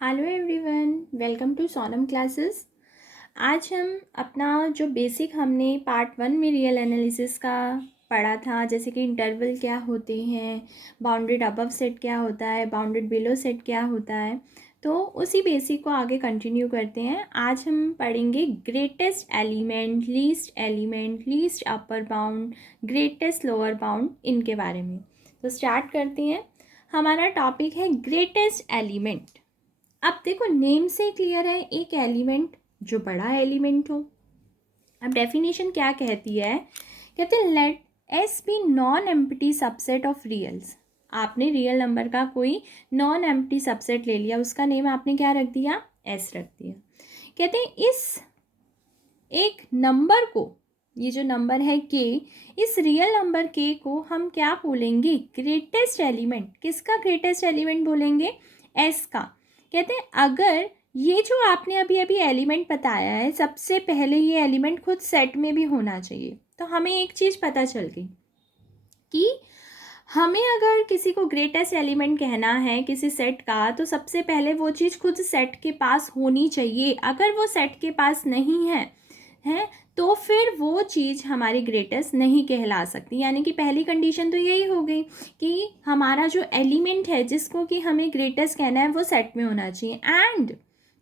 Hello everyone, welcome to Sonam classes. आज हम अपना जो बेसिक हमने पार्ट 1 में रियल एनालिसिस का पढ़ा था, जैसे कि इंटरवल क्या होते हैं, बाउंडेड अबव सेट क्या होता है, बाउंडेड बिलो सेट क्या होता है, तो उसी बेसिक को आगे कंटिन्यू करते हैं। आज हम पढ़ेंगे greatest element, least upper bound, greatest lower bound, इनके बारे में। तो स्टार्ट करते हैं। हमारा टॉपिक है ग्रेटेस्ट एलिमेंट। अब देखो, नेम से क्लियर है, एक एलिमेंट जो बड़ा एलिमेंट हो। अब डेफिनेशन क्या कहती है? कहते हैं let S be non empty subset of reals. आपने रियल नंबर का कोई नॉन एम्प्टी सबसेट ले लिया, उसका नेम आपने क्या रख दिया? एस रख दिया। कहते हैं इस एक नंबर को, ये जो नंबर है के, इस रियल नंबर के को हम क्या बोलेंगे? Greatest element. किसका ग्रेटेस्ट एलिमेंट बोलेंगे? एस का। कहते हैं अगर ये जो आपने अभी अभी एलिमेंट बताया है, सबसे पहले ये एलिमेंट खुद सेट में भी होना चाहिए। तो हमें एक चीज़ पता चल गई कि हमें अगर किसी को ग्रेटेस्ट एलिमेंट कहना है किसी सेट का, तो सबसे पहले वो चीज़ खुद सेट के पास होनी चाहिए। अगर वो सेट के पास नहीं है तो फिर वो चीज़ हमारी ग्रेटेस्ट नहीं कहला सकती। यानी कि पहली कंडीशन तो यही हो गई कि हमारा जो एलिमेंट है जिसको कि हमें ग्रेटेस्ट कहना है वो सेट में होना चाहिए। एंड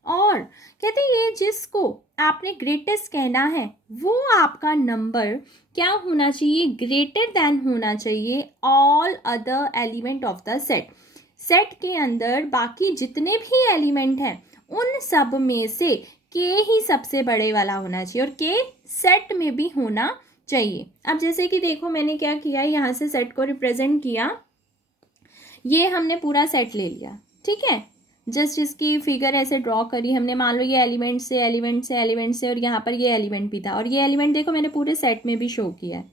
और कहते हैं ये जिसको आपने ग्रेटेस्ट कहना है वो आपका नंबर क्या होना चाहिए? ग्रेटर देन होना चाहिए all other element of the set. Set के अंदर बाकी जितने भी एलिमेंट हैं उन सब में से के ही सबसे बड़े वाला होना चाहिए, और के सेट में भी होना चाहिए। अब जैसे कि देखो, मैंने क्या किया, यहाँ से सेट को रिप्रेजेंट किया, ये हमने पूरा सेट ले लिया, ठीक है। जस्ट इसकी फिगर ऐसे ड्रॉ करी हमने। मान लो ये एलिमेंट से और यहाँ पर ये एलिमेंट भी था, और ये एलिमेंट देखो मैंने पूरे सेट में भी शो किया है,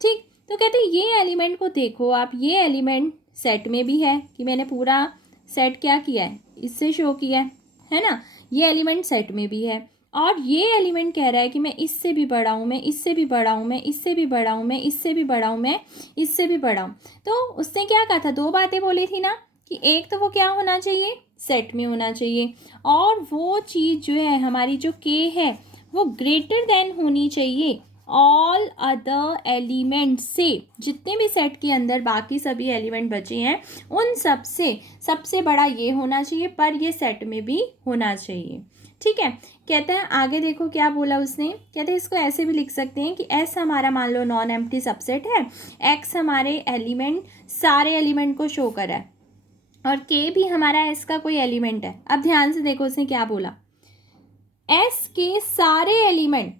ठीक। तो कहते हैं ये एलिमेंट को देखो आप, ये एलिमेंट सेट में भी है कि मैंने पूरा सेट क्या किया है, इससे शो किया है ना। ये एलिमेंट सेट में भी है, और ये एलिमेंट कह रहा है कि मैं इससे भी बड़ा हूँ, मैं इससे भी बड़ा हूँ, मैं इससे भी बड़ा हूँ, मैं इससे भी बड़ा हूँ, मैं इससे भी बड़ा हूँ। तो उसने क्या कहा था? दो बातें बोली थी ना, कि एक तो वो क्या होना चाहिए? सेट में होना चाहिए, और वो चीज़ जो है हमारी जो के है वो ग्रेटर देन होनी चाहिए ऑल अदर एलिमेंट से। जितने भी सेट के अंदर बाकी सभी एलिमेंट बचे हैं उन सब से सबसे बड़ा ये होना चाहिए, पर ये सेट में भी होना चाहिए, ठीक है। कहते हैं आगे देखो क्या बोला उसने। कहते हैं इसको ऐसे भी लिख सकते हैं कि एस हमारा मान लो नॉन एम्प्टी सबसेट है, एक्स हमारे एलिमेंट सारे एलिमेंट को शो करा है, और के भी हमारा एस का कोई एलिमेंट है। अब ध्यान से देखो उसने क्या बोला, एस के सारे एलिमेंट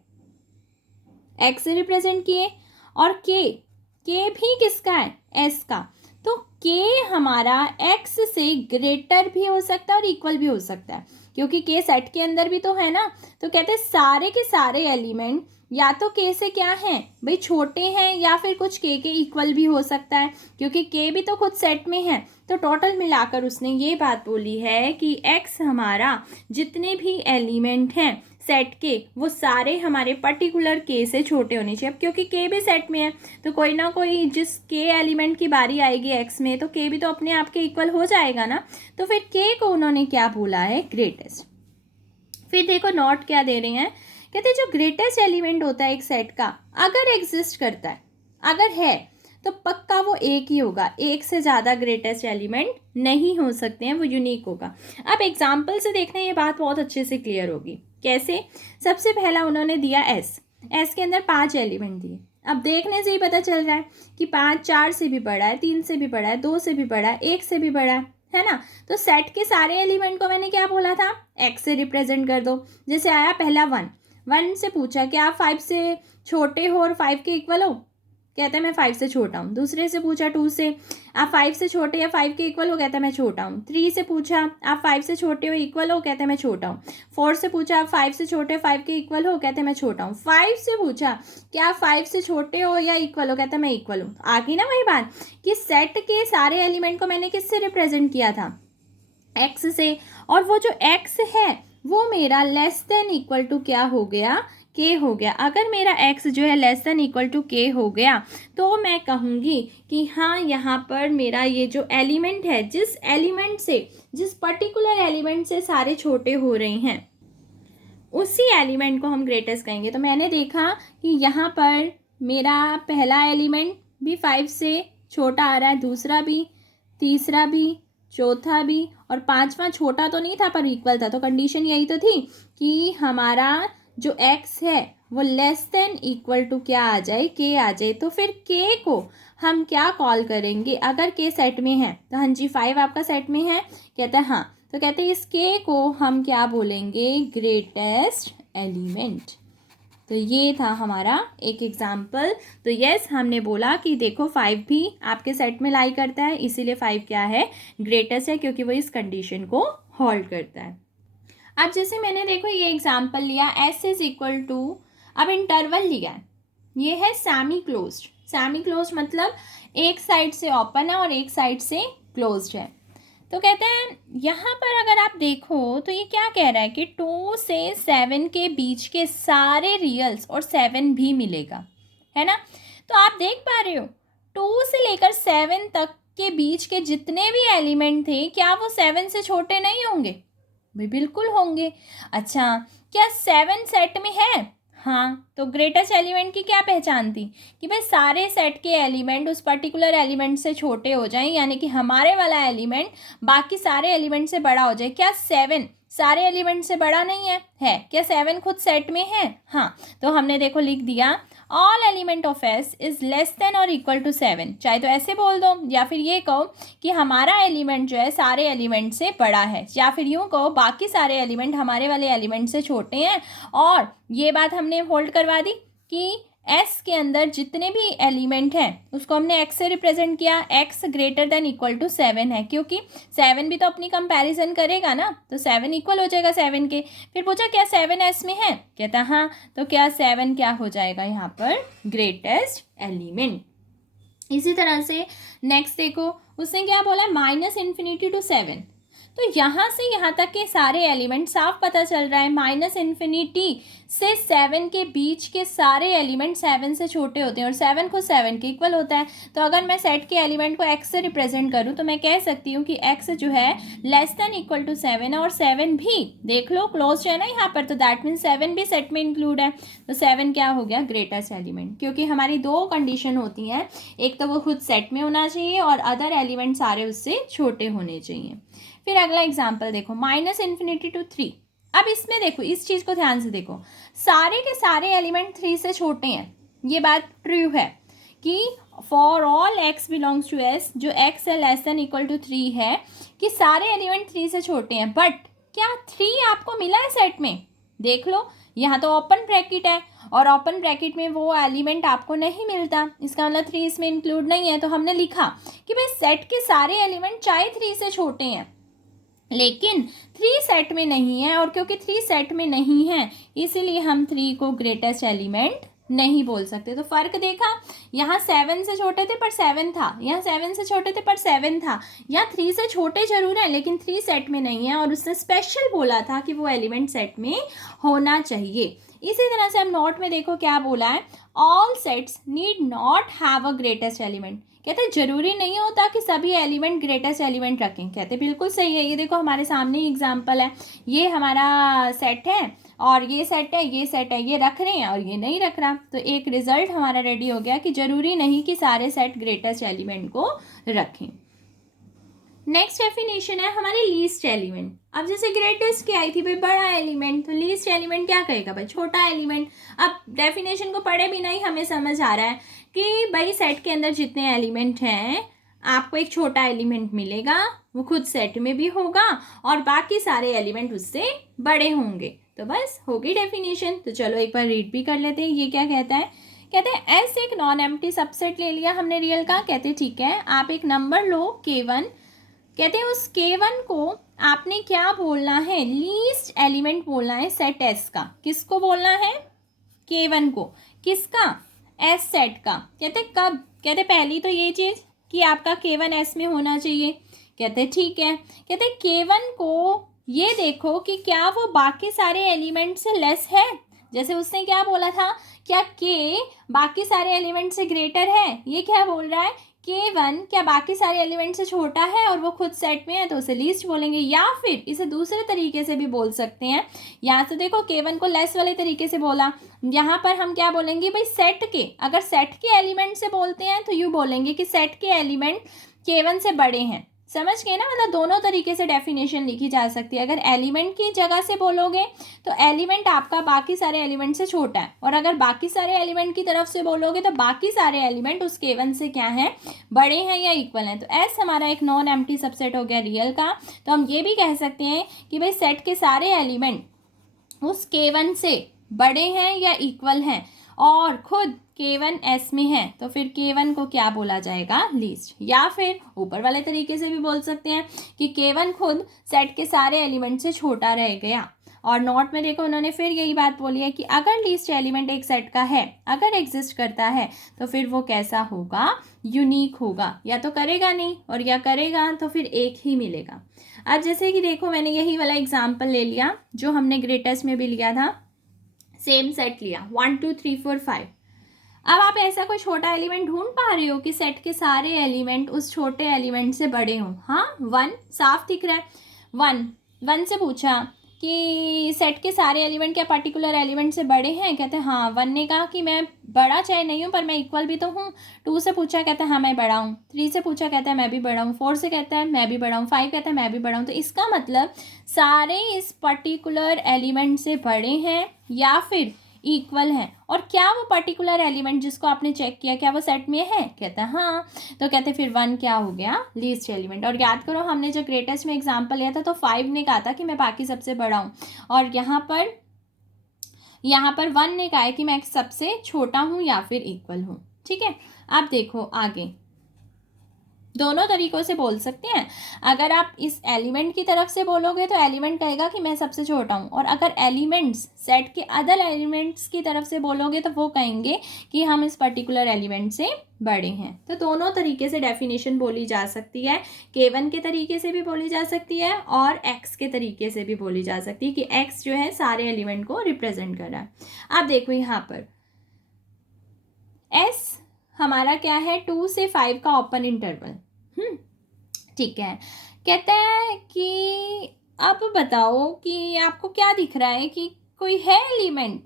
एक्स से रिप्रेजेंट किए, और के भी किसका है? एस का। तो के हमारा एक्स से ग्रेटर भी हो सकता है और इक्वल भी हो सकता है, क्योंकि के सेट के अंदर भी तो है ना। तो कहते हैं सारे के सारे एलिमेंट या तो के से क्या हैं भाई, छोटे हैं, या फिर कुछ के इक्वल भी हो सकता है, क्योंकि के भी तो खुद सेट में है। तो टोटल मिलाकर उसने ये बात बोली है कि एक्स हमारा जितने भी एलिमेंट हैं सेट के, वो सारे हमारे पर्टिकुलर के से छोटे होने चाहिए। अब क्योंकि के भी सेट में है, तो कोई ना कोई जिस के एलिमेंट की बारी आएगी एक्स में, तो के भी तो अपने आप के इक्वल हो जाएगा ना। तो फिर के को उन्होंने क्या बोला है? ग्रेटेस्ट। फिर देखो नोट क्या दे रहे हैं, कहते हैं जो ग्रेटेस्ट एलिमेंट होता है एक सेट का, अगर एग्जिस्ट करता है, अगर है, तो पक्का वो एक ही होगा। एक से ज़्यादा ग्रेटेस्ट एलिमेंट नहीं हो सकते हैं, वो यूनिक होगा। अब एग्जाम्पल से देखना ये बात बहुत अच्छे से क्लियर होगी। कैसे? सबसे पहला उन्होंने दिया एस के अंदर 5 एलिमेंट दिए। अब देखने से ही पता चल रहा है कि 5 4 से भी बड़ा है, 3 से भी बड़ा है, 2 से भी बड़ा है, 1 से भी बड़ा है ना। तो सेट के सारे एलिमेंट को मैंने क्या बोला था? एक्स से रिप्रेजेंट कर दो। जैसे आया पहला 1 से पूछा कि आप 5 से छोटे हो और 5 के इक्वल हो? कहता है मैं 5 से छोटा हूँ। दूसरे से पूछा 2 से, आप 5 से छोटे या 5 के इक्वल हो? कहता है मैं छोटा हूँ। 3 से पूछा आप 5 से छोटे हो इक्वल हो? कहते हैं मैं छोटा हूँ। 4 से पूछा आप 5 से छोटे 5 के इक्वल हो? कहते हैं मैं छोटा हूँ। 5 से पूछा क्या आप 5 से छोटे हो या इक्वल हो? कहता है मैं इक्वल हूँ। आगे ना वही बात कि सेट के सारे एलिमेंट को मैंने किससे रिप्रेजेंट किया था? एक्स से, और वो जो एक्स है वो मेरा लेस देन इक्वल टू क्या हो गया? के हो गया, अगर मेरा x जो है लेस देन इक्वल टू के हो गया तो मैं कहूँगी कि हाँ यहाँ पर मेरा ये जो एलिमेंट है, जिस पर्टिकुलर एलिमेंट से सारे छोटे हो रहे हैं उसी एलिमेंट को हम ग्रेटेस्ट कहेंगे। तो मैंने देखा कि यहाँ पर मेरा पहला एलिमेंट भी 5 से छोटा आ रहा है, दूसरा भी, तीसरा भी, चौथा भी, और पांचवा छोटा तो नहीं था पर इक्वल था। तो कंडीशन यही तो थी कि हमारा जो x है वो लेस देन इक्वल टू क्या आ जाए, के आ जाए। तो फिर के को हम क्या कॉल करेंगे अगर के सेट में है? तो हाँ जी 5 आपका सेट में है, कहता है हाँ। तो कहते हैं इस के को हम क्या बोलेंगे, ग्रेटेस्ट एलिमेंट। तो ये था हमारा एक एग्जाम्पल। तो यस हमने बोला कि देखो 5 भी आपके सेट में लाई करता है, इसीलिए 5 क्या है, ग्रेटेस्ट है, क्योंकि वो इस कंडीशन को होल्ड करता है। अब जैसे मैंने देखो ये एग्जाम्पल लिया s इज इक्वल टू, अब इंटरवल लिया है, ये है सेमी क्लोज्ड। सेमी क्लोज्ड मतलब एक साइड से ओपन है और एक साइड से क्लोज्ड है। तो कहते हैं यहाँ पर अगर आप देखो तो ये क्या कह रहा है कि 2 से 7 के बीच के सारे रियल्स और 7 भी मिलेगा, है ना। तो आप देख पा रहे हो 2 से लेकर 7 तक के बीच के जितने भी एलिमेंट थे क्या वो 7 से छोटे नहीं होंगे? भाई बिल्कुल होंगे। अच्छा क्या 7 सेट में है? हाँ, तो ग्रेटेस्ट एलिमेंट की क्या पहचान थी कि भाई सारे सेट के एलिमेंट उस पर्टिकुलर एलिमेंट से छोटे हो जाएं, यानी कि हमारे वाला एलिमेंट बाकी सारे एलिमेंट से बड़ा हो जाए। क्या 7 सारे एलिमेंट से बड़ा नहीं है? क्या 7 खुद सेट में है? हाँ, तो हमने देखो लिख दिया all element of S is less than और इक्वल टू 7। चाहे तो ऐसे बोल दो या फिर ये कहो कि हमारा एलिमेंट जो है सारे एलिमेंट से बड़ा है, या फिर यूँ कहो बाकी सारे एलिमेंट हमारे वाले एलिमेंट से छोटे हैं। और ये बात हमने होल्ड करवा दी कि एस के अंदर जितने भी एलिमेंट हैं उसको हमने एक्स से रिप्रेजेंट किया, X greater than equal to 7 है, क्योंकि 7 भी तो अपनी कंपैरिजन करेगा ना, तो 7 इक्वल हो जाएगा 7 के। फिर पूछा क्या 7 एस में है? कहता हाँ, तो क्या 7 क्या हो जाएगा यहाँ पर, ग्रेटेस्ट एलिमेंट। इसी तरह से नेक्स्ट देखो उसने क्या बोला, -∞ to 7। तो यहाँ से यहाँ तक के सारे एलिमेंट साफ पता चल रहा है -∞ से 7 के बीच के सारे एलिमेंट 7 से छोटे होते हैं और 7 खुद 7 के इक्वल होता है। तो अगर मैं सेट के एलिमेंट को x से रिप्रेजेंट करूँ तो मैं कह सकती हूँ कि x जो है लेस देन इक्वल टू 7 है, और 7 भी देख लो क्लोज है ना यहाँ पर, तो दैट मीन्स 7 भी सेट में इंक्लूड है। तो 7 क्या हो गया, ग्रेटेस्ट एलिमेंट, क्योंकि हमारी दो कंडीशन होती हैं, एक तो वो खुद सेट में होना चाहिए और अदर एलिमेंट सारे उससे छोटे होने चाहिए। फिर अगला एग्जाम्पल देखो -∞ to 3। अब इसमें देखो इस चीज़ को ध्यान से देखो, सारे के सारे एलिमेंट 3 से छोटे हैं, ये बात ट्रू है कि for all x belongs to s, जो x है लेस देन इक्वल टू 3 है, कि सारे एलिमेंट 3 से छोटे हैं। बट क्या 3 आपको मिला है सेट में? देख लो यहाँ तो ओपन ब्रैकेट है और ओपन ब्रैकेट में वो एलिमेंट आपको नहीं मिलता, इसका मतलब 3 इसमें इंक्लूड नहीं है। तो हमने लिखा कि भाई सेट के सारे एलिमेंट चाहे 3 से छोटे हैं लेकिन 3 सेट में नहीं है, और क्योंकि 3 सेट में नहीं है इसीलिए हम 3 को ग्रेटेस्ट एलिमेंट नहीं बोल सकते। तो फ़र्क देखा, यहाँ 7 से छोटे थे पर 7 था, यहाँ 7 से छोटे थे पर 7 था, यहाँ 3 से छोटे जरूर हैं लेकिन 3 सेट में नहीं है, और उसने स्पेशल बोला था कि वो एलिमेंट सेट में होना चाहिए। इसी तरह से हम नोट में देखो क्या बोला है, all sets need not have a greatest element. कहते जरूरी नहीं होता कि सभी एलिमेंट ग्रेटेस्ट एलिमेंट रखें। कहते बिल्कुल सही है, ये देखो हमारे सामने ही एग्जाम्पल है, ये हमारा सेट है और ये सेट है, ये सेट है, ये रख रहे हैं और ये नहीं रख रहा। तो एक रिजल्ट हमारा रेडी हो गया कि जरूरी नहीं कि सारे सेट ग्रेटेस्ट एलिमेंट को रखें। नेक्स्ट डेफिनेशन है हमारे लीस्ट एलिमेंट। अब जैसे ग्रेटेस्ट की आई थी भाई बड़ा एलिमेंट, तो लीस्ट एलिमेंट क्या कहेगा भाई, छोटा एलिमेंट। अब डेफिनेशन को पढ़े भी नहीं हमें समझ आ रहा है कि भाई सेट के अंदर जितने एलिमेंट हैं आपको एक छोटा एलिमेंट मिलेगा, वो खुद सेट में भी होगा और बाकी सारे एलिमेंट उससे बड़े होंगे। तो बस हो गई डेफिनेशन। तो चलो एक बार रीड भी कर लेते हैं, ये क्या कहता है। कहते हैं एस एक नॉन एम्प्टी सबसेट ले लिया हमने रियल का। कहते हैं ठीक है, आप एक नंबर लो K1, कहते हैं उस K1 को आपने क्या बोलना है, लीस्ट एलिमेंट बोलना है सेट S का। किसको बोलना है, K1 को। किसका, S सेट का। कहते कब, कहते पहली तो ये चीज़ कि आपका K1 S में होना चाहिए। कहते ठीक है, कहते K1 को ये देखो कि क्या वो बाकी सारे एलिमेंट से लेस है। जैसे उसने क्या बोला था, क्या के बाकी सारे एलिमेंट से ग्रेटर है, ये क्या बोल रहा है, K1 क्या बाकी सारे एलिमेंट से छोटा है और वो खुद सेट में है तो उसे लीस्ट बोलेंगे। या फिर इसे दूसरे तरीके से भी बोल सकते हैं, यहाँ से देखो K1 को लेस वाले तरीके से बोला, यहाँ पर हम क्या बोलेंगे भाई, सेट के, अगर सेट के एलिमेंट से बोलते हैं तो यूँ बोलेंगे कि सेट के एलिमेंट K1 से बड़े हैं। समझ गए ना, मतलब दोनों तरीके से डेफिनेशन लिखी जा सकती है। अगर एलिमेंट की जगह से बोलोगे तो एलिमेंट आपका बाकी सारे एलिमेंट से छोटा है, और अगर बाकी सारे एलिमेंट की तरफ से बोलोगे तो बाकी सारे एलिमेंट उस K1 से क्या हैं, बड़े हैं या इक्वल हैं। तो एस हमारा एक नॉन एम्प्टी सबसेट हो गया रियल का। तो हम ये भी कह सकते हैं कि भाई सेट के सारे एलिमेंट उस K1 से बड़े हैं या इक्वल हैं और खुद K1 S में है, तो फिर K1 को क्या बोला जाएगा, लीस्ट। या फिर ऊपर वाले तरीके से भी बोल सकते हैं कि K1 खुद सेट के सारे एलिमेंट से छोटा रह गया। और नोट में देखो उन्होंने फिर यही बात बोली है कि अगर लीस्ट एलिमेंट एक सेट का है, अगर एग्जिस्ट करता है, तो फिर वो कैसा होगा, यूनिक होगा। या तो करेगा नहीं, और या करेगा तो फिर एक ही मिलेगा। अब जैसे कि देखो मैंने यही वाला एग्जाम्पल ले लिया जो हमने ग्रेटेस्ट में भी लिया था, सेम सेट लिया 1 2 3 4 5। अब आप ऐसा कोई छोटा एलिमेंट ढूंढ पा रहे हो कि सेट के सारे एलिमेंट उस छोटे एलिमेंट से बड़े हों। हाँ, 1 साफ दिख रहा है। 1 से पूछा कि सेट के सारे एलिमेंट क्या पर्टिकुलर एलिमेंट से बड़े हैं, कहते हैं हाँ। 1 ने कहा कि मैं बड़ा चाहे नहीं हूँ पर मैं इक्वल भी तो हूँ। 2 से पूछा, कहता है हाँ मैं बड़ा हूँ। 3 से पूछा, कहता है मैं भी बड़ा हूँ। 4 से कहता है मैं भी बड़ा हूँ। 5 कहता है मैं भी बड़ा हूँ। तो इसका मतलब सारे इस पर्टिकुलर एलिमेंट से बड़े हैं या फिर इक्वल है। और क्या वो पर्टिकुलर एलिमेंट जिसको आपने चेक किया, क्या वो सेट में है, कहता है हाँ। तो कहते फिर 1 क्या हो गया, लीस्ट एलिमेंट। और याद करो हमने जो ग्रेटेस्ट में एग्जांपल लिया था तो 5 ने कहा था कि मैं बाकी सबसे बड़ा हूँ, और यहाँ पर 1 ने कहा है कि मैं सबसे छोटा हूँ या फिर इक्वल हूँ। ठीक है, अब देखो आगे दोनों तरीकों से बोल सकते हैं। अगर आप इस एलिमेंट की तरफ से बोलोगे तो एलिमेंट कहेगा कि मैं सबसे छोटा हूँ, और अगर एलिमेंट्स सेट के अदर एलिमेंट्स की तरफ से बोलोगे तो वो कहेंगे कि हम इस पर्टिकुलर एलिमेंट से बड़े हैं। तो दोनों तरीके से डेफिनेशन बोली जा सकती है। K1 के तरीके से भी बोली जा सकती है और X के तरीके से भी बोली जा सकती है कि X जो है सारे एलिमेंट को रिप्रेजेंट कर रहा है। अब देखो यहाँ पर S हमारा क्या है, 2 से 5 का ओपन इंटरवल। ठीक है, कहते हैं कि अब बताओ कि आपको क्या दिख रहा है कि कोई है एलिमेंट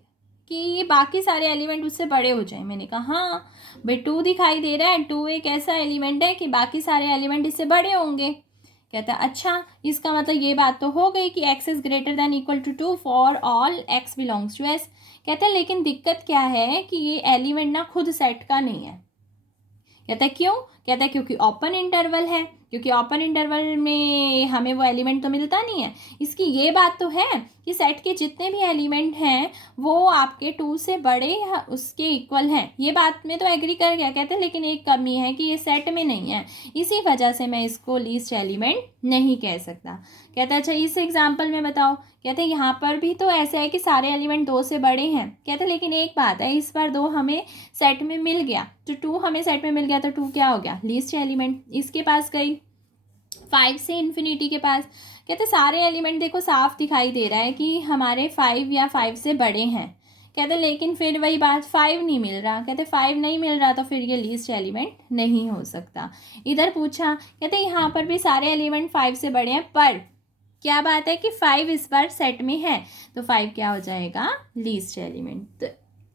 कि ये बाकी सारे एलिमेंट उससे बड़े हो जाए। मैंने कहा हाँ भाई 2 दिखाई दे रहा है। 2 एक ऐसा एलिमेंट है कि बाकी सारे एलिमेंट इससे बड़े होंगे। कहता है अच्छा, इसका मतलब ये बात तो हो गई कि x is greater than equal to 2 for all x belongs to s। कहते हैं लेकिन दिक्कत क्या है कि ये एलिमेंट ना खुद सेट का नहीं है। कहता है क्यों, कहता है क्योंकि ओपन इंटरवल है, क्योंकि ओपन इंटरवल में हमें वो एलिमेंट तो मिलता नहीं है। इसकी ये बात तो है कि सेट के जितने भी एलिमेंट हैं वो आपके 2 से बड़े उसके इक्वल हैं। ये बात में तो एग्री कर गया। कहते हैं लेकिन एक कमी है कि ये सेट में नहीं है, इसी वजह से मैं इसको लीस्ट एलिमेंट नहीं कह सकता। कहता है अच्छा इस एग्जाम्पल में बताओ। कहते हैं यहाँ पर भी तो ऐसा है कि सारे एलिमेंट 2 से बड़े हैं। कहते हैं लेकिन एक बात है, इस बार 2 हमें सेट में मिल गया, तो 2 हमें सेट में मिल गया तो 2 क्या हो गया, लीस्ट एलिमेंट। इसके पास गई 5 से इन्फिनिटी के पास। कहते सारे एलिमेंट देखो साफ दिखाई दे रहा है कि हमारे 5 या 5 से बड़े हैं। कहते लेकिन फिर वही बात 5 नहीं मिल रहा। कहते 5 नहीं मिल रहा तो फिर ये लीस्ट एलिमेंट नहीं हो सकता। इधर पूछा, कहते यहाँ पर भी सारे एलिमेंट 5 से बड़े हैं, पर क्या बात है कि 5 इस बार सेट में है, तो 5 क्या हो जाएगा, लीस्ट एलिमेंट। तो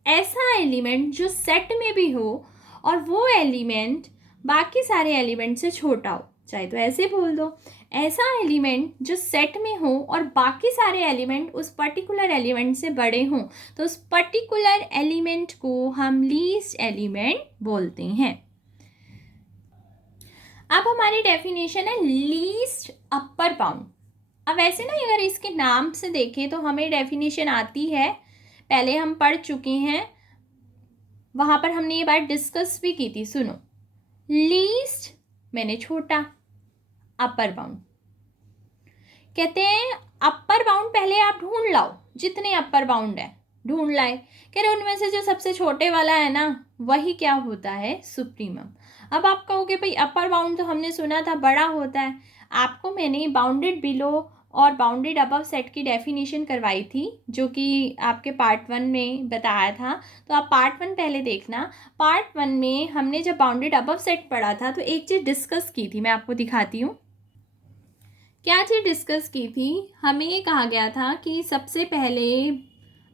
ऐसा एलिमेंट जो सेट में भी हो और वो एलिमेंट बाकी सारे एलिमेंट से छोटा हो, चाहे तो ऐसे बोल दो, ऐसा एलिमेंट जो सेट में हो और बाकी सारे एलिमेंट उस पर्टिकुलर एलिमेंट से बड़े हों, तो उस पर्टिकुलर एलिमेंट को हम लीस्ट एलिमेंट बोलते हैं। अब हमारी डेफिनेशन है लीस्ट अपर बाउंड। अब वैसे ना अगर इसके नाम से देखें तो हमें डेफिनेशन आती है, पहले हम पढ़ चुके हैं, वहाँ पर हमने ये बात डिस्कस भी की थी। सुनो, लीस्ट मैंने छोटा, अपर बाउंड। कहते हैं अपर बाउंड पहले आप ढूंढ लाओ, जितने अपर बाउंड है ढूंढ लाए। कह रहे उनमें से जो सबसे छोटे वाला है ना वही क्या होता है, सुप्रीमम। अब आप कहोगे भाई अपर बाउंड तो हमने सुना था बड़ा होता है। आपको मैंने बाउंडेड बिलो और बाउंडेड अबव सेट की डेफिनेशन करवाई थी, जो कि आपके पार्ट 1 में बताया था। तो आप पार्ट 1 पहले देखना। पार्ट 1 में हमने जब बाउंडेड अबव सेट पढ़ा था तो एक चीज़ डिस्कस की थी, मैं आपको दिखाती हूँ क्या चीज़ डिस्कस की थी। हमें ये कहा गया था कि सबसे पहले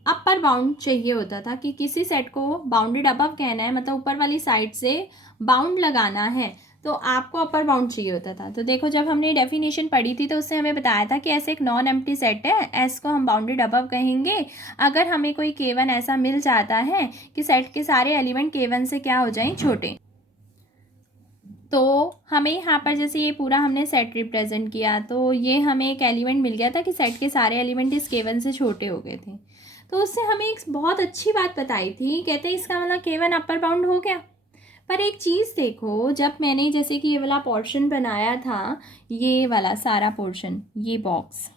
अपर बाउंड चाहिए होता था, कि किसी सेट को बाउंडेड अबव कहना है मतलब ऊपर वाली साइड से बाउंड लगाना है तो आपको अपर बाउंड चाहिए होता था। तो देखो, जब हमने डेफिनेशन पढ़ी थी तो उससे हमें बताया था कि ऐसे एक नॉन एम्प्टी सेट है, एस को हम बाउंडेड अबव कहेंगे अगर हमें कोई K1 ऐसा मिल जाता है कि सेट के सारे एलिमेंट K1 से क्या हो जाएं, छोटे। तो हमें यहाँ पर जैसे ये पूरा हमने सेट रिप्रेजेंट किया, तो ये हमें एक एलिमेंट मिल गया था कि सेट के सारे एलिमेंट इस K1 से छोटे हो गए थे। तो उससे हमें एक बहुत अच्छी बात बताई थी, कहते हैं इसका मतलब K1 अपर बाउंड हो गया। पर एक चीज़ देखो, जब मैंने जैसे कि ये वाला पोर्शन बनाया था, ये वाला सारा पोर्शन, ये बॉक्स,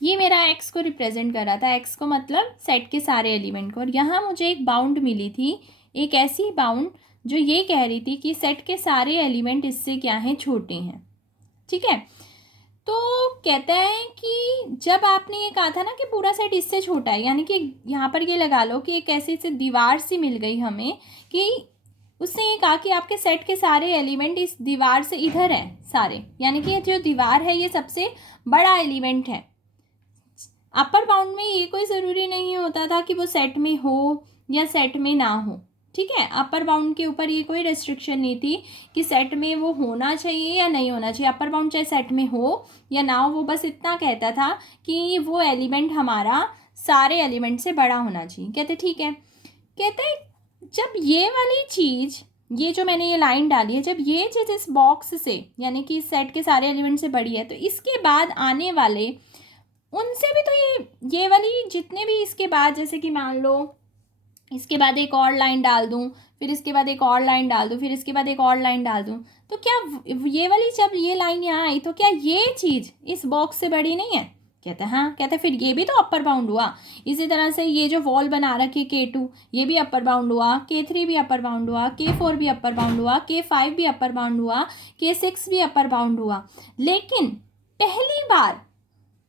ये मेरा एक्स को रिप्रेजेंट कर रहा था। एक्स को मतलब सेट के सारे एलिमेंट को। और यहाँ मुझे एक बाउंड मिली थी, एक ऐसी बाउंड जो ये कह रही थी कि सेट के सारे एलिमेंट इससे क्या हैं, छोटे हैं। ठीक है। तो कहता है कि जब आपने ये कहा था ना कि पूरा सेट इससे छोटा है, यानी कि यहाँ पर ये लगा लो कि एक ऐसी से दीवार सी मिल गई हमें, कि उसने ये कहा कि आपके सेट के सारे एलिमेंट इस दीवार से इधर हैं सारे, यानी कि जो दीवार है ये सबसे बड़ा एलिमेंट है। अपर बाउंड में ये कोई ज़रूरी नहीं होता था कि वो सेट में हो या सेट में ना हो। ठीक है, अपर बाउंड के ऊपर ये कोई रेस्ट्रिक्शन नहीं थी कि सेट में वो होना चाहिए या नहीं होना चाहिए। अपर बाउंड चाहे सेट में हो या ना हो, वो बस इतना कहता था कि वो एलिमेंट हमारा सारे एलिमेंट से बड़ा होना चाहिए। कहते ठीक है। कहते हैं जब ये वाली चीज़, ये जो मैंने ये लाइन डाली है, जब ये चीज़ इस बॉक्स से यानी कि इस सेट के सारे एलिमेंट से बड़ी है, तो इसके बाद आने वाले उनसे भी तो ये वाली जितने भी इसके बाद, जैसे कि मान लो इसके बाद एक और लाइन डाल दूं, फिर इसके बाद एक और लाइन डाल दूं, फिर इसके बाद एक और लाइन डाल दूं, तो क्या ये वाली जब ये लाइन यहाँ आई तो क्या ये चीज़ इस बॉक्स से बड़ी नहीं है? कहते हैं हाँ। कहते हैं फिर ये भी तो अपर बाउंड हुआ। इसी तरह से ये जो वॉल बना रखी K2, ये भी अपर बाउंड हुआ, K3 भी अपर बाउंड हुआ, K4 भी अपर बाउंड हुआ, K5 भी अपर बाउंड हुआ, K6 भी अपर बाउंड हुआ। लेकिन पहली बार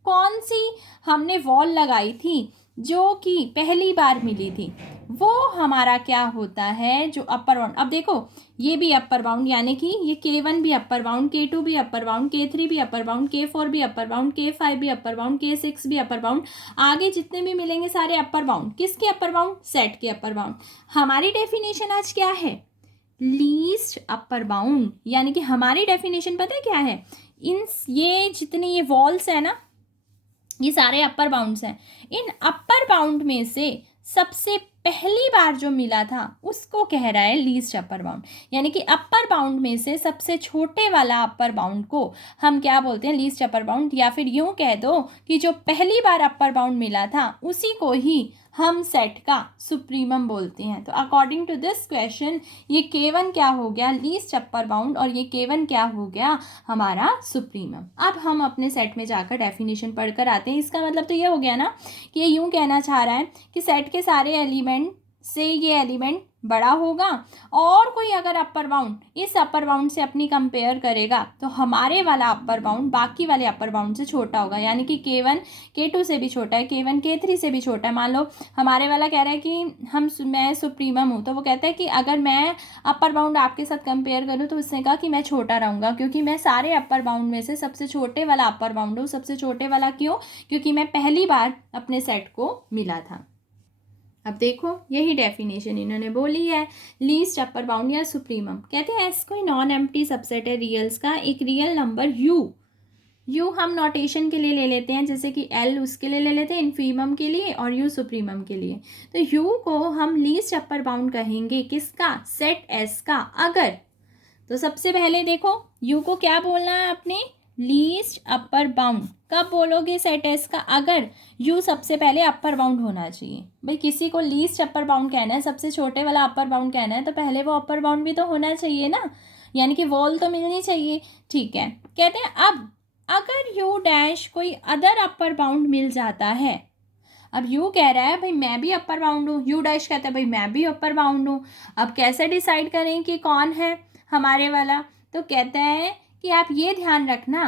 कौन सी हमने वॉल लगाई थी जो कि पहली बार मिली थी, वो हमारा क्या होता है, जो अपर बाउंड। अब देखो, ये भी अपर बाउंड, यानी कि ये K1 भी अपर बाउंड, K2 भी अपर बाउंड, K3 भी अपर बाउंड, K4 भी अपर बाउंड, K5 भी अपर बाउंड, K6 भी अपर बाउंड। आगे जितने भी मिलेंगे सारे अपर बाउंड। किसके अपर बाउंड? सेट के अपर बाउंड। हमारी डेफिनेशन आज क्या है? Least upper bound. यानी कि हमारी डेफिनेशन पता है क्या है? ये जितनी ये वॉल्स है ना, ये सारे अपर बाउंड्स हैं। इन अपर बाउंड में से सबसे पहली बार जो मिला था उसको कह रहा है लीस्ट अपर बाउंड। यानी कि अपर बाउंड में से सबसे छोटे वाला अपर बाउंड को हम क्या बोलते हैं? Least upper bound. या फिर यूं कह दो कि जो पहली बार अपर बाउंड मिला था उसी को ही हम सेट का सुप्रीमम बोलते हैं। तो अकॉर्डिंग टू दिस क्वेश्चन ये K1 क्या हो गया? Least upper bound. और ये K1 क्या हो गया? हमारा सुप्रीमम। अब हम अपने सेट में जाकर डेफिनेशन पढ़कर आते हैं। इसका मतलब तो ये हो गया ना कि ये यूं कहना चाह रहा है कि सेट के सारे एलिमेंट से ये एलिमेंट बड़ा होगा, और कोई अगर अपर बाउंड इस अपर बाउंड से अपनी कंपेयर करेगा तो हमारे वाला अपर बाउंड बाकी वाले अपर बाउंड से छोटा होगा। यानी कि K1 K2 से भी छोटा है, K1 K3 से भी छोटा है। मान लो हमारे वाला कह रहा है कि मैं सुप्रीमम हूँ, तो वो कहता है कि अगर मैं अपर बाउंड आपके साथ कंपेयर करूँ तो उसने कहा कि मैं छोटा रहूँगा, क्योंकि मैं सारे अपर बाउंड में से सबसे छोटे वाला अपर बाउंड हूँ। सबसे छोटे वाला क्यों? क्योंकि मैं पहली बार अपने सेट को मिला था। अब देखो, यही डेफिनेशन इन्होंने बोली है, लीस्ट अपर बाउंड या सुप्रीमम। कहते हैं एस कोई नॉन एम्प्टी सबसेट है रियल्स का। एक रियल नंबर यू हम नोटेशन के लिए ले लेते हैं, जैसे कि एल उसके लिए ले लेते हैं इन्फीमम के लिए और यू सुप्रीमम के लिए। तो यू को हम लीस्ट अपर बाउंड कहेंगे किसका? सेट एस का। अगर, तो सबसे पहले देखो यू को क्या बोलना है आपने? Least upper bound. कब बोलोगे सेट एस का? अगर यू सबसे पहले अपर बाउंड होना चाहिए। भाई किसी को लीस्ट अपर बाउंड कहना है, सबसे छोटे वाला अपर बाउंड कहना है, तो पहले वो अपर बाउंड भी तो होना चाहिए ना, यानी कि वॉल तो मिलनी चाहिए। ठीक है। कहते हैं अब अगर यू डैश कोई अदर अपर बाउंड मिल जाता है। अब यू कह रहा है भाई मैं भी अपर बाउंड हूँ, यू डैश कहता है भाई मैं भी अपर बाउंड हूँ। अब कैसे डिसाइड करें कि कौन है हमारे वाला? तो कहता है कि आप ये ध्यान रखना,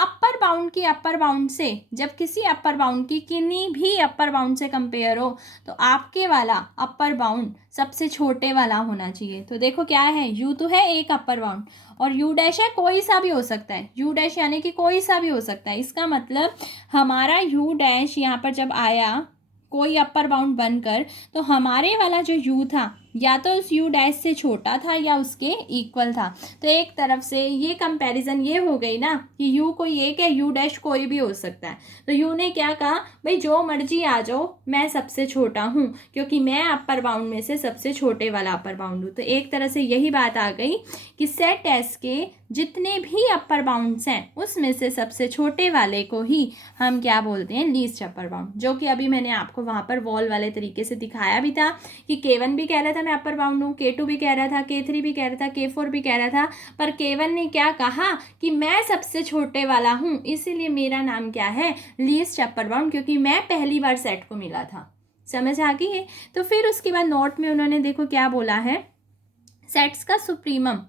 अपर बाउंड की अपर बाउंड से, जब किसी अपर बाउंड की किन्हीं भी अपर बाउंड से कंपेयर हो तो आपके वाला अपर बाउंड सबसे छोटे वाला होना चाहिए। तो देखो क्या है, यू तो है एक अपर बाउंड और यू डैश है कोई सा भी हो सकता है, यू डैश यानी कि कोई सा भी हो सकता है। इसका मतलब हमारा यू डैश यहाँ पर जब आया कोई अपर बाउंड बनकर, तो हमारे वाला जो यू था या तो उस यू डैश से छोटा था या उसके इक्वल था। तो एक तरफ से ये कंपैरिजन ये हो गई ना कि यू कोई एक है, यू डैश कोई भी हो सकता है। तो यू ने क्या कहा, भाई जो मर्जी आ जाओ मैं सबसे छोटा हूँ क्योंकि मैं अपर बाउंड में से सबसे छोटे वाला अपर बाउंड हूँ। तो एक तरह से यही बात आ गई कि सेट एस के जितने भी अपर बाउंड्स हैं उसमें से सबसे छोटे वाले को ही हम क्या बोलते हैं, लीस्ट अपर बाउंड। जो कि अभी मैंने आपको वहाँ पर वॉल वाले तरीके से दिखाया भी था कि K1 भी कह रहा था मैं अपर बाउंड हूँ, K2 भी कह रहा था, K3 भी कह रहा था, K4 भी कह रहा था, पर K1 ने क्या कहा कि मैं सबसे छोटे वाला हूँ, इसीलिए मेरा नाम क्या है, लीस्ट अपर बाउंड, क्योंकि मैं पहली बार सेट को मिला था। समझ आ गई है। तो फिर उसके बाद नोट में उन्होंने देखो क्या बोला है, सेट्स का सुप्रीमम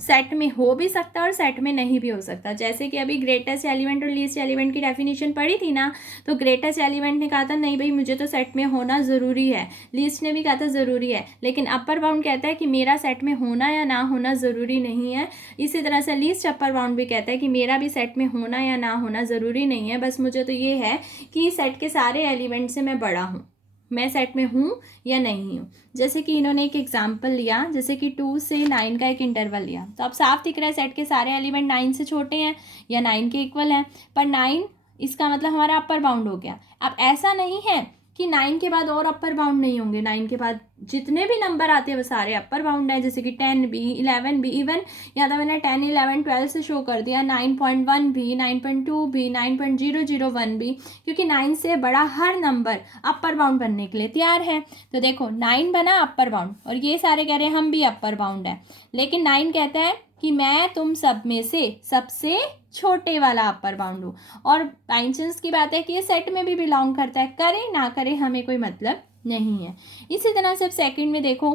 सेट में हो भी सकता है और सेट में नहीं भी हो सकता। जैसे कि अभी ग्रेटेस्ट एलिमेंट और लीस्ट एलिमेंट की डेफिनेशन पढ़ी थी ना, तो ग्रेटेस्ट एलिमेंट ने कहा था नहीं भाई मुझे तो सेट में होना ज़रूरी है, लीस्ट ने भी कहा था ज़रूरी है, लेकिन अपर बाउंड कहता है कि मेरा सेट में होना या ना होना ज़रूरी नहीं है। इसी तरह से लीस्ट अपर बाउंड भी कहता है कि मेरा भी सेट में होना या ना होना ज़रूरी नहीं है, बस मुझे तो ये है कि सेट के सारे एलिमेंट से मैं बड़ा हूँ, मैं सेट में हूँ या नहीं हूँ। जैसे कि इन्होंने एक एग्जाम्पल लिया, जैसे कि 2 से 9 का एक इंटरवल लिया, तो अब साफ दिख रहा है सेट के सारे एलिमेंट 9 से छोटे हैं या 9 के इक्वल हैं, पर 9 इसका मतलब हमारा अपर बाउंड हो गया। अब ऐसा नहीं है कि 9 के बाद और अपर बाउंड नहीं होंगे, 9 के बाद जितने भी नंबर आते हैं वो सारे अपर बाउंड हैं, जैसे कि 10 भी, 11 भी, इवन यहाँ तो मैंने 10, 11, 12 से शो कर दिया, 9.1 भी, 9.2 भी, 9.001 भी, क्योंकि 9 से बड़ा हर नंबर अपर बाउंड बनने के लिए तैयार है। तो देखो 9 बना अपर बाउंड और ये सारे कह रहे हैं हम भी अपर बाउंड है, लेकिन 9 कहता है कि मैं तुम सब में से सबसे छोटे वाला अपर बाउंड हूँ। और बाई चांस की बात है कि ये सेट में भी बिलोंग करता है, करे ना करे हमें कोई मतलब नहीं है। इसी तरह से अब सेकंड में देखो,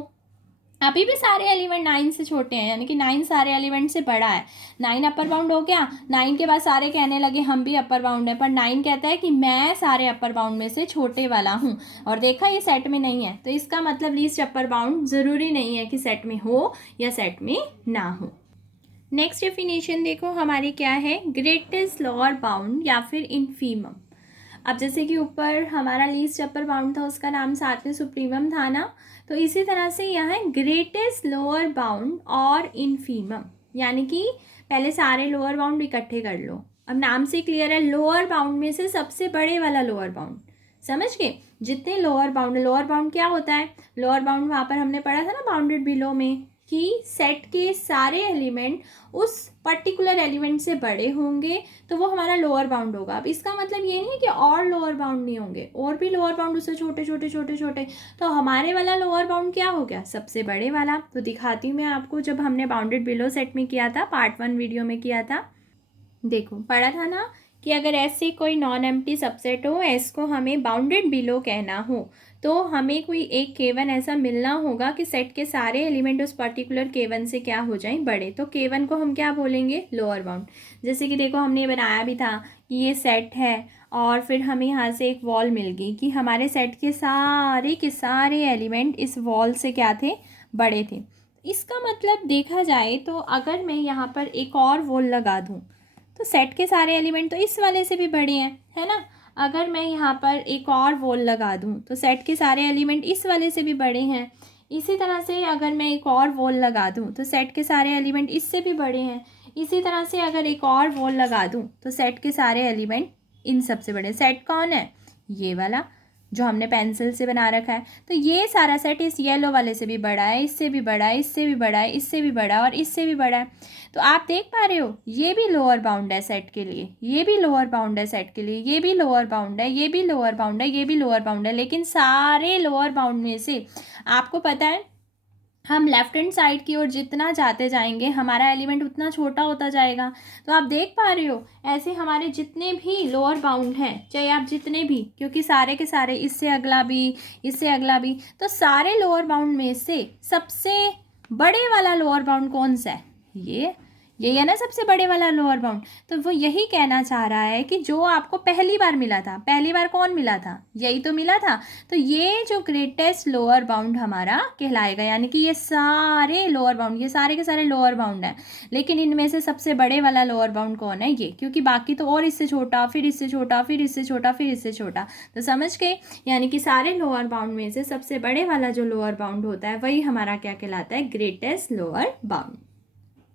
अभी भी सारे एलिमेंट 9 से छोटे हैं, यानी कि 9 सारे एलिमेंट से बड़ा है। 9 अपर बाउंड हो गया, 9 के बाद सारे कहने लगे हम भी अपर बाउंड है, पर 9 कहता है कि मैं सारे अपर बाउंड में से छोटे वाला हूँ, और देखा ये सेट में नहीं है, तो इसका मतलब लीस्ट अपर बाउंड ज़रूरी नहीं है कि सेट में हो या सेट में ना हो। नेक्स्ट डेफिनेशन देखो हमारी क्या है, ग्रेटेस्ट लोअर बाउंड या फिर इनफीमम। अब जैसे कि ऊपर हमारा लीस्ट अपर बाउंड था, उसका नाम साथ में सुप्रीमम था ना, तो इसी तरह से यहाँ है ग्रेटेस्ट लोअर बाउंड और इनफीमम, यानी कि पहले सारे लोअर बाउंड इकट्ठे कर लो। अब नाम से क्लियर है, लोअर बाउंड में से सबसे बड़े वाला लोअर बाउंड, समझ गए। जितने लोअर बाउंड क्या होता है, लोअर बाउंड वहाँ पर हमने पढ़ा था ना बाउंडेड बिलो में, कि सेट के सारे एलिमेंट उस पर्टिकुलर एलिमेंट से बड़े होंगे तो वो हमारा लोअर बाउंड होगा। अब इसका मतलब ये नहीं है कि और लोअर बाउंड नहीं होंगे, और भी लोअर बाउंड उससे छोटे छोटे छोटे छोटे, तो हमारे वाला लोअर बाउंड क्या हो गया, सबसे बड़े वाला। तो दिखाती हूँ मैं आपको, जब हमने बाउंडेड बिलो सेट में किया था, पार्ट 1 वीडियो में किया था, देखो पढ़ा था ना कि अगर ऐसे कोई नॉन एम्प्टी सबसेट हो, एस को हमें बाउंडेड बिलो कहना हो, तो हमें कोई एक K1 ऐसा मिलना होगा कि सेट के सारे एलिमेंट उस पर्टिकुलर K1 से क्या हो जाएं, बड़े। तो K1 को हम क्या बोलेंगे, लोअर बाउंड। जैसे कि देखो हमने बनाया भी था कि ये सेट है और फिर हमें यहाँ से एक वॉल मिल गई कि हमारे सेट के सारे एलिमेंट इस वॉल से क्या थे, बड़े थे। इसका मतलब देखा जाए तो अगर मैं यहाँ पर एक और वॉल लगा दूँ तो सेट के सारे एलिमेंट तो इस वाले से भी बड़े हैं, है ना। अगर मैं यहाँ पर एक और वॉल लगा दूँ तो सेट के सारे एलिमेंट इस वाले से भी बड़े हैं। इसी तरह से अगर मैं एक और वॉल लगा दूँ तो सेट के सारे एलिमेंट इससे भी बड़े हैं। इसी तरह से अगर एक और वॉल लगा दूँ तो सेट के सारे एलिमेंट इन सबसे बड़े। सेट कौन है, ये वाला जो हमने पेंसिल से बना रखा है। तो ये सारा सेट इस येलो वाले से भी बड़ा है, इससे भी बड़ा है, इससे भी बड़ा है, इससे भी बड़ा है और इससे भी बड़ा है। तो आप देख पा रहे हो, ये भी लोअर बाउंड है सेट के लिए, ये भी लोअर बाउंड है सेट के लिए, ये भी लोअर बाउंड है, ये भी लोअर बाउंड है, ये भी लोअर बाउंड है। लेकिन सारे लोअर बाउंड में से आपको पता है हम लेफ्ट हैंड साइड की ओर जितना जाते जाएंगे हमारा एलिमेंट उतना छोटा होता जाएगा। तो आप देख पा रहे हो ऐसे हमारे जितने भी लोअर बाउंड हैं, चाहे आप जितने भी, क्योंकि सारे के सारे इससे अगला भी, इससे अगला भी, तो सारे लोअर बाउंड में से सबसे बड़े वाला लोअर बाउंड कौन सा है, ये यही है ना सबसे बड़े वाला लोअर बाउंड। तो वो यही कहना चाह रहा है कि जो आपको पहली बार मिला था, पहली बार कौन मिला था, यही तो मिला था। तो ये जो ग्रेटेस्ट लोअर बाउंड हमारा कहलाएगा, यानी कि ये सारे लोअर बाउंड, ये सारे के सारे लोअर बाउंड हैं, लेकिन इनमें से सबसे बड़े वाला लोअर बाउंड कौन है, ये, क्योंकि बाकी तो और इससे छोटा, फिर इससे छोटा, फिर इससे छोटा, फिर इससे छोटा। तो समझ गए, यानी कि सारे लोअर बाउंड में से सबसे बड़े वाला जो लोअर बाउंड होता है वही हमारा क्या कहलाता है, ग्रेटेस्ट लोअर बाउंड।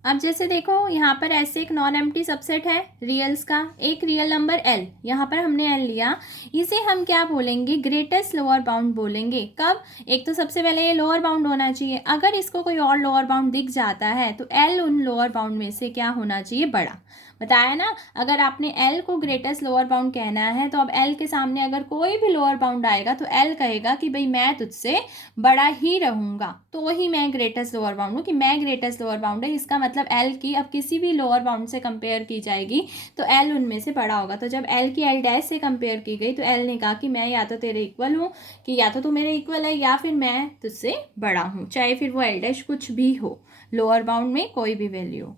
अब जैसे देखो यहाँ पर ऐसे एक नॉन एम्प्टी सबसेट है रियल्स का, एक रियल नंबर एल, यहाँ पर हमने एल लिया, इसे हम क्या बोलेंगे, ग्रेटेस्ट लोअर बाउंड बोलेंगे। कब, एक तो सबसे पहले ये लोअर बाउंड होना चाहिए, अगर इसको कोई और लोअर बाउंड दिख जाता है तो एल उन लोअर बाउंड में से क्या होना चाहिए, बड़ा। बताया ना, अगर आपने एल को ग्रेटेस्ट लोअर बाउंड कहना है तो अब एल के सामने अगर कोई भी लोअर बाउंड आएगा तो एल कहेगा कि भाई मैं तुझसे बड़ा ही रहूँगा, तो वही मैं ग्रेटेस्ट लोअर बाउंड हूँ, कि मैं ग्रेटेस्ट लोअर बाउंड है, इसका मतलब एल की अब किसी भी लोअर बाउंड से कंपेयर की जाएगी तो एल उनमें से बड़ा होगा। तो जब एल की एल डैश से कंपेयर की गई तो एल ने कहा कि मैं या तो तेरे इक्वल हूँ, कि या तो तू मेरे इक्वल है, या फिर मैं तुझसे बड़ा हूँ, चाहे फिर वो एल डैश कुछ भी हो, लोअर बाउंड में कोई भी वैल्यू हो।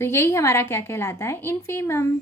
तो यही हमारा क्या कहलाता है, इन्फीमम।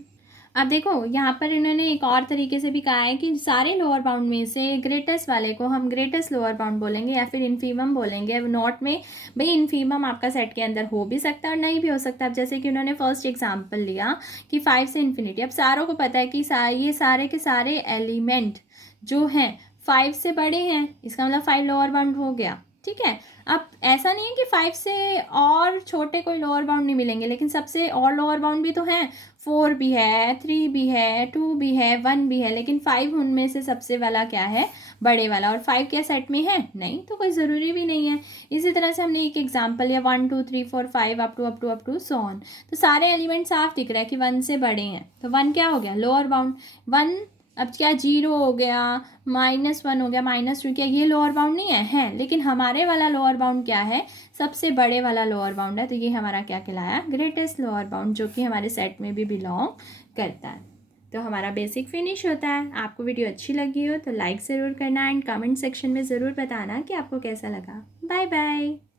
अब देखो यहाँ पर इन्होंने एक और तरीके से भी कहा है कि सारे लोअर बाउंड में से ग्रेटेस्ट वाले को हम ग्रेटेस्ट लोअर बाउंड बोलेंगे या फिर इन्फीमम बोलेंगे। अब नोट में भाई इन्फीमम आपका सेट के अंदर हो भी सकता है और नहीं भी हो सकता। अब जैसे कि उन्होंने फर्स्ट एग्जाम्पल लिया कि 5 से इन्फिनिटी, अब सारों को पता है कि ये सारे के सारे एलिमेंट जो हैं 5 से बड़े हैं, इसका मतलब 5 लोअर बाउंड हो गया, ठीक है। अब ऐसा नहीं है कि 5 से और छोटे कोई लोअर बाउंड नहीं मिलेंगे, लेकिन सबसे और लोअर बाउंड भी तो हैं, 4 भी है, 3 भी है, 2 भी है, 1 भी है, लेकिन 5 उनमें से सबसे वाला क्या है, बड़े वाला। और 5 क्या सेट में है, नहीं, तो कोई ज़रूरी भी नहीं है। इसी तरह से हमने एक एग्जांपल लिया 1 2 3 4 5 अप टू सो ऑन, तो सारे एलिमेंट साफ दिख रहा है कि 1 से बड़े हैं, तो 1 क्या हो गया, लोअर बाउंड। 1 अब क्या, 0 हो गया, -1 हो गया, -2, क्या ये लोअर बाउंड नहीं है, लेकिन हमारे वाला लोअर बाउंड क्या है, सबसे बड़े वाला लोअर बाउंड है, तो ये हमारा क्या कहलाया, ग्रेटेस्ट लोअर बाउंड, जो कि हमारे सेट में भी बिलोंग करता है। तो हमारा बेसिक फिनिश होता है। आपको वीडियो अच्छी लगी हो तो लाइक ज़रूर करना एंड कमेंट सेक्शन में ज़रूर बताना कि आपको कैसा लगा। Bye bye.